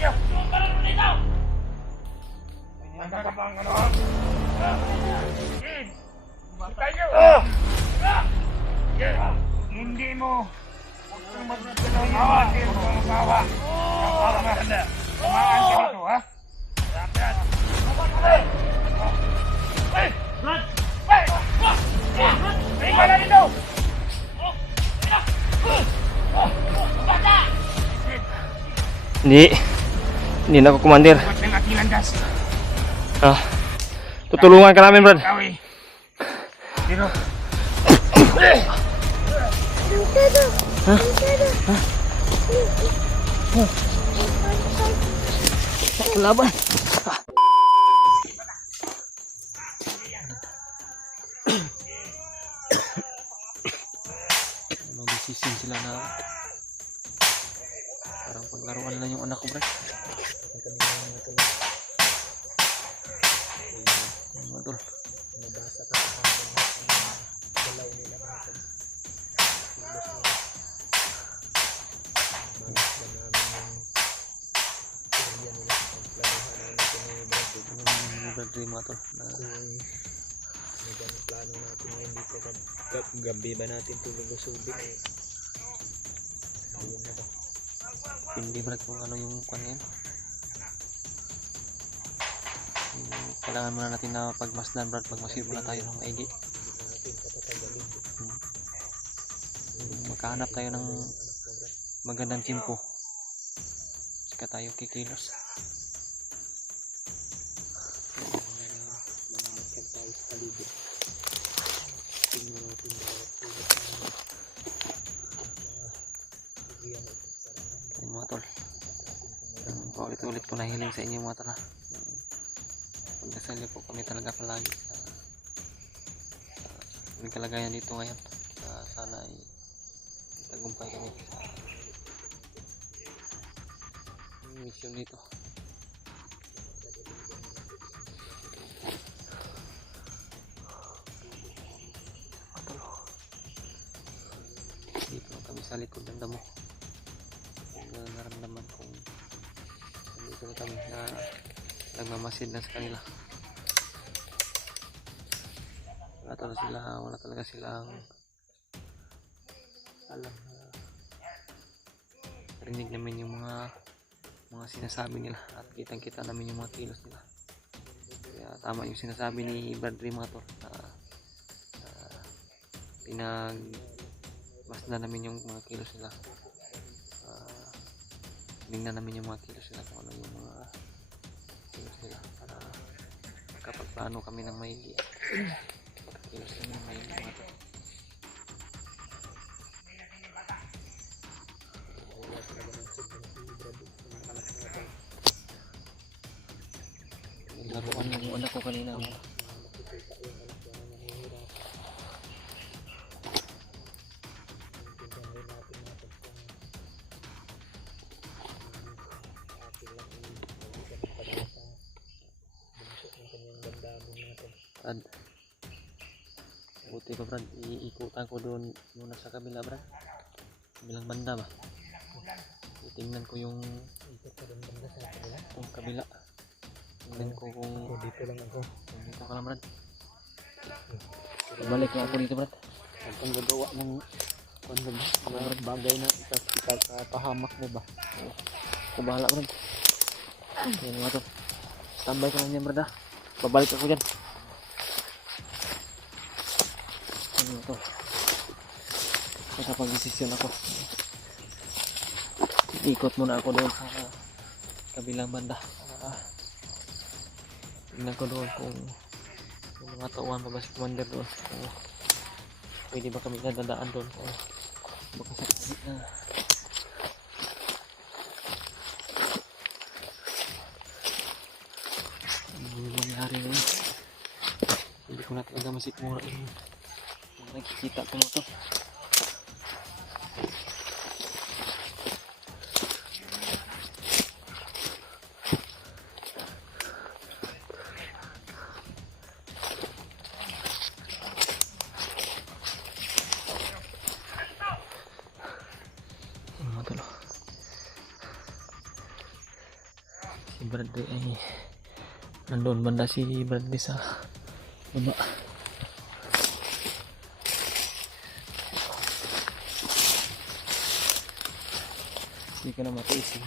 Hindi mo magdalawatin mo magawa. Kumaan ka dito, ha? Ikaw na dito! Hindi na ako, Commander. Ba't ng ating landas? Tutulungan ka namin, Brad. Kawi. Dito. Laban. Magsising sila na parang paglaruan lang yung anak ko, Brad. Madol. Nabasa ka sa dalaw nila mga malas na namin yung area nila. Pagplanuhan namin ni Bradley mga tol. Ang plano natin ngayon dito. Gabi ba natin tulog o subik? Ayun na ba? Hindi, Brad, kung ano yung kanyan. Kailangan muna natin na pagmasdan, Brad. Pagmasid muna tayo ng maigi. Magkahanap tayo ng magandang timpo. Sika tayo kikilos. Ayun mga tol. Paulit-ulit ko nahiling sa inyo mga tol, ha. Pagdasal niyo po kami talaga palagi sa aming kalagayan dito ngayon. Sana ay tagumpay kami sa mission dito. Dito kami sa likod ng damo. Naramdaman kong dito na kami na nagmamasid na sa kanila. Wala talaga silang alam na rinig namin yung mga sinasabi nila at kitang-kita namin yung mga kilos nila. Kaya tama yung sinasabi ni Bradley mga tol na pinagmasdan namin yung mga kilos nila. Tingnan namin yung mga kilos nila kung ano yung mga kilos nila para kapag paano kami ng maigi kilos kami ng maigi mga tol. Laruan lang yung anak ko kanina. Brad, buti ko, Brad, iikutan ko doon muna sa kabila, Brad, kabilang banda ba, titingnan ko yung kabila, tingnan ko kung Dito lang ako. dito ka lang, Brad. Balik lang ako dito, Brad. Ang gagawa ng mga bagay na ikapahamak mo ba? Ako bahala, Brad. Yan mga to, standby ka lang yan, Brad, ha. Babalik ako dyan. Ano to? Nakapag-desisyon ako. Ikot muna ako doon sa kabilang banda. Tingnan ko doon kung yung mga tauhan pa ba si Commander doon. Kung pwede ba kami nadadaan doon. Kung baka sakit na. Ano yung mangyari ngayon? Hindi ko na talaga masikmura yung nakikita ko na to. Si Bradley ay nandun banda si Bradley sa baba. Hindi ko na matiis eh.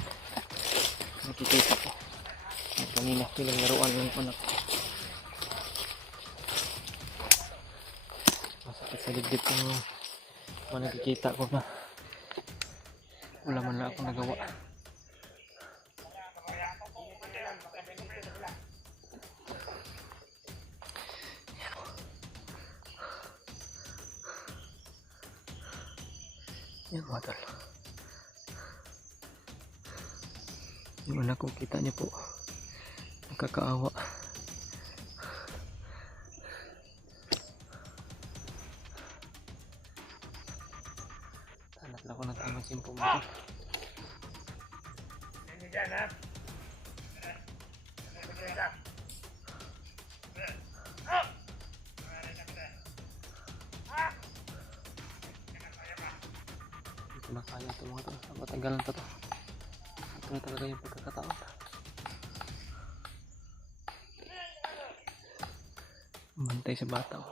Nakikita ko kanina pinaglaruan ng anak ko. Masakit sa dibdib ko kung nakikita ko na wala man lang ako nagawa. Yan mga tol. Yung anak ko, kita niyo po, nakakaawa. Hanap lang ako ng tamang simpo mo. Hindi dyan, ha? Hindi ko na kaya ito mga tol. Matagalan pa to. Ito na talaga yung pagkakataon. Bantay sa bata. Oh.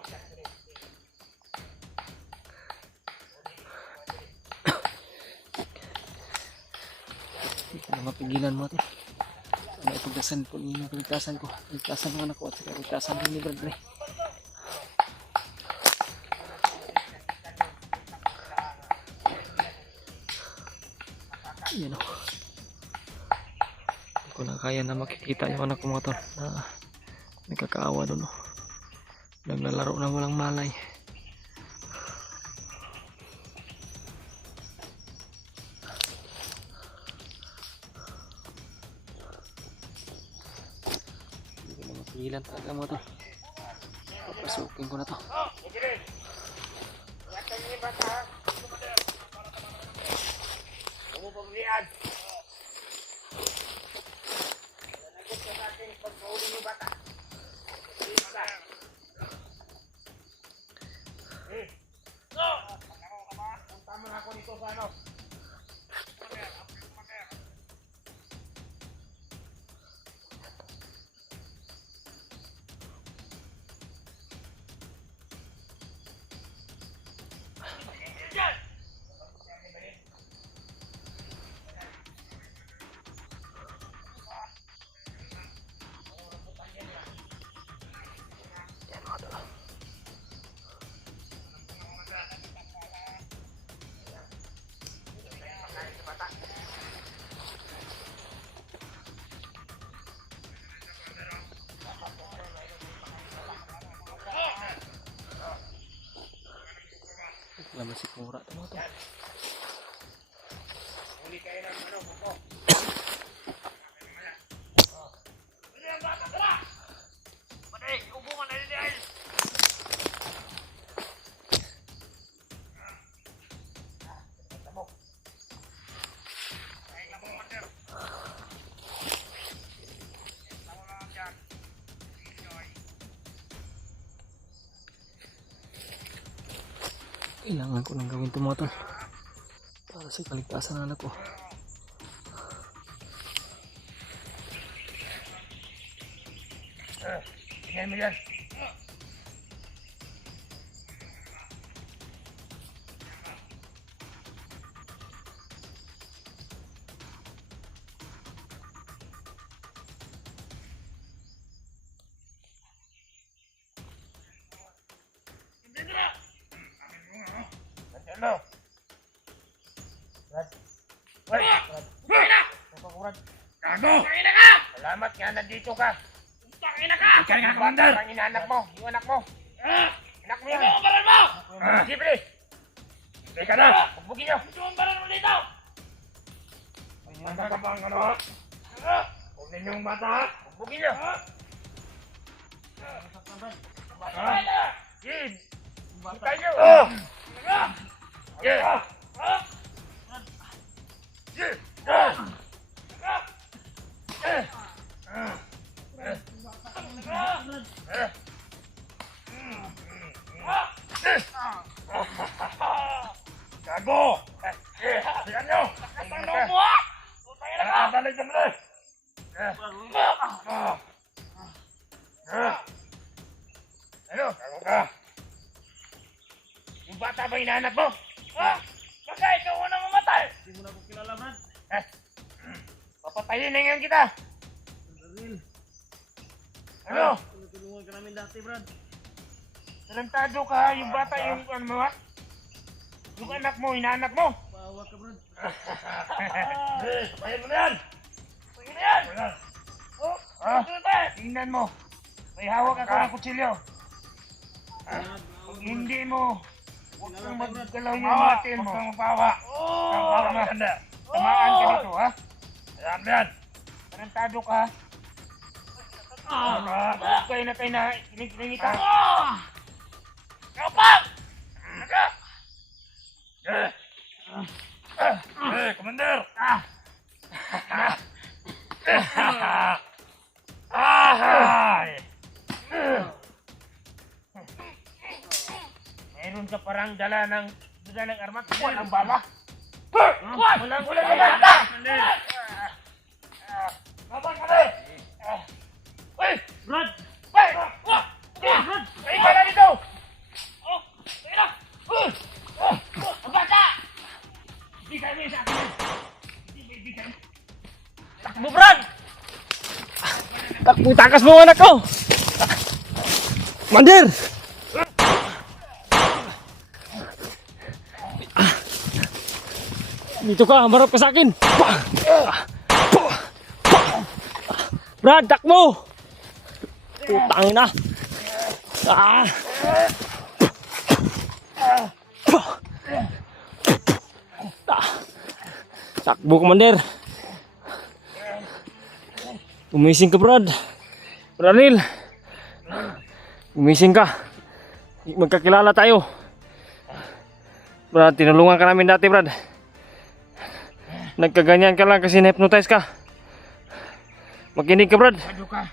Hindi ko na mapigilan mo ito. Ano ipagdasan po ninyo. Kaligtasan ko. Kaligtasan ng anak ko at saka kaligtasan ng ni Bradley. Yan o. Hindi ko na kaya na makikita yung anak ko mga tol na nagkakaawa doon o. Naglalaro na walang malay. Hindi ko na mapigilan talaga mga tol. Papasukin ko na to. Pagbiyan. Punta mo na ako dito sa ano. Laman si Kura ito mga tol. Huli kayo ng ano, buko. Hindi ang bata, tara! Patay, ubo ka na rin dahil. Tamo. Ay, tamo, mater. Tamo lang dyan. Enjoy. Kailangan ko lang gawin ito mga tol para sa kaligtasan ng anak ko. Tingnan mo yan. Ano? Brad. Hoy! Brad. Brad. Gago! Tangina ka! Salamat nga nandito ka. Tangina ka! Ikaw nga, Commander! Ang inaanak mo, yung anak mo. Anak mo yan. Ito ang baral mo! Sige, teka na! Huwagin nyo! Ito ang baral mo dito! Ang bata ba ang ano? Huwag ninyong bata! Huwagin nyo! Sige! Butay nyo! Yeah! Gago! Tingnan nyo! Nakasang loob mo ah! Balik na mo Ano? Ano ka? Yung bata ba hinahanap mo? Baka ikaw na mamatay! Hindi mo na ako kilala, Brad. Papatayin na ngayon kita! Darnell, Ano? tinutulungan ka namin dati, Brad. Talentado ka ha? Yung bata yung ano mo ha? Yung anak mo, hinahanap mo! Paawa ka, Brad. Pahin mo na yan! Pahin na yan! Tingnan mo! May hawak ako ng kutsilyo! Kung hindi mo, huwag kang maggalaw yung matil mo. Huwag kang mapawa. Tamaan ka dito, ha? Ayan, yan. Tarantado ka, ha? Kayo na kinikita. Kapag! Naga! Commander! Meron ka parang dala ng armat. Walang bala. Walang bala. Babang ka rin! Uy! Brad! Uy! Brad! Uy! Ka na dito! Uy na! Ang bata! Ibigay mo yun sa akin! Hindi mo ibigay. Takbo, Brad! Takbo, takas mo anak ko! Mandir! Dito ka, marap ka sa akin! Brad, takbo! Putangin na! Takbo, Commander! Gumising ka, Brad! Ranil! Gumising ka! Magkakilala tayo! Brad, tinulungan ka namin dati, Brad! Nagkaganyan ka lang kasi na-hypnotize ka! Makinig ka, Brad! Ano ka?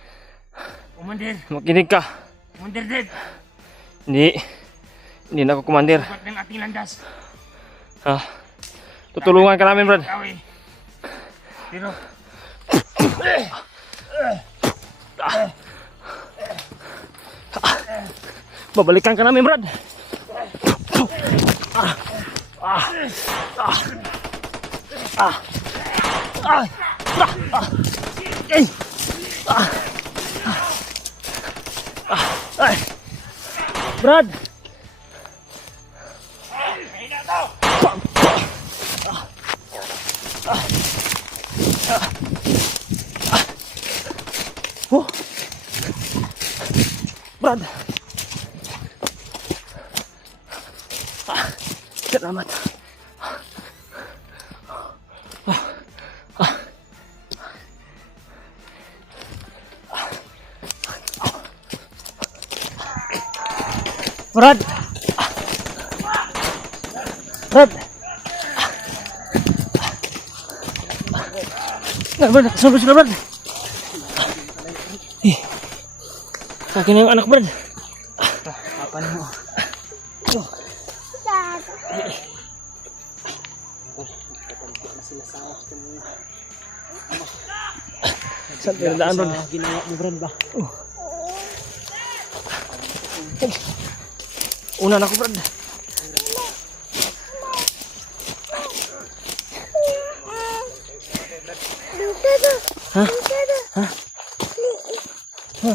Commander! Makinig ka! Commander dead! Hindi na ako commander. Bukat ng ating landas. Ha? Tutulungan ka namin, Brad. Kawi. Pero... Babalikan ka namin, Brad. Brad. Brad. Salamat. Brad. Brad. Brad, kasunod sila, Brad. Sa akin na yung anak, Brad. Papan mo. Saan pinadaan, Brad? Ginawa mo, Brad, ba? Una na ako, Brad. Ha? Ha? Ha?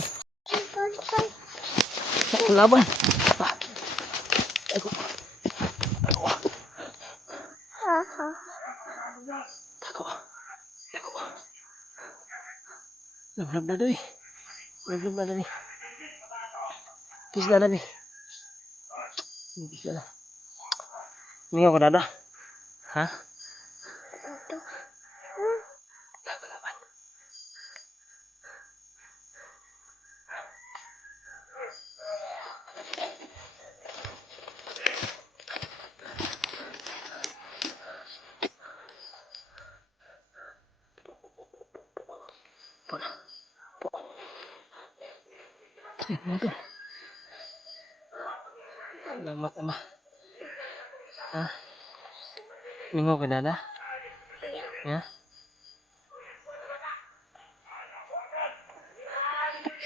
Laban. Ako. Tako. Tako. Lablab na doy. Lablab na doy. Kis na doy. Kis na. Mingaw ko dada. Ha? Laban. Salamat, Ama. Ha? Mingaw ka dada? Ya?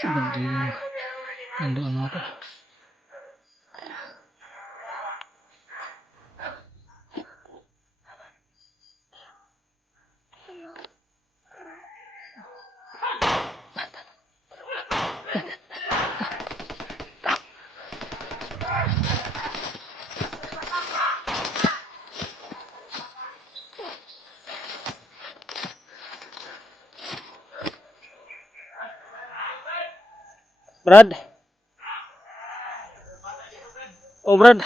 Nandun, nandoon mga tol. Brad. Oh, Brad.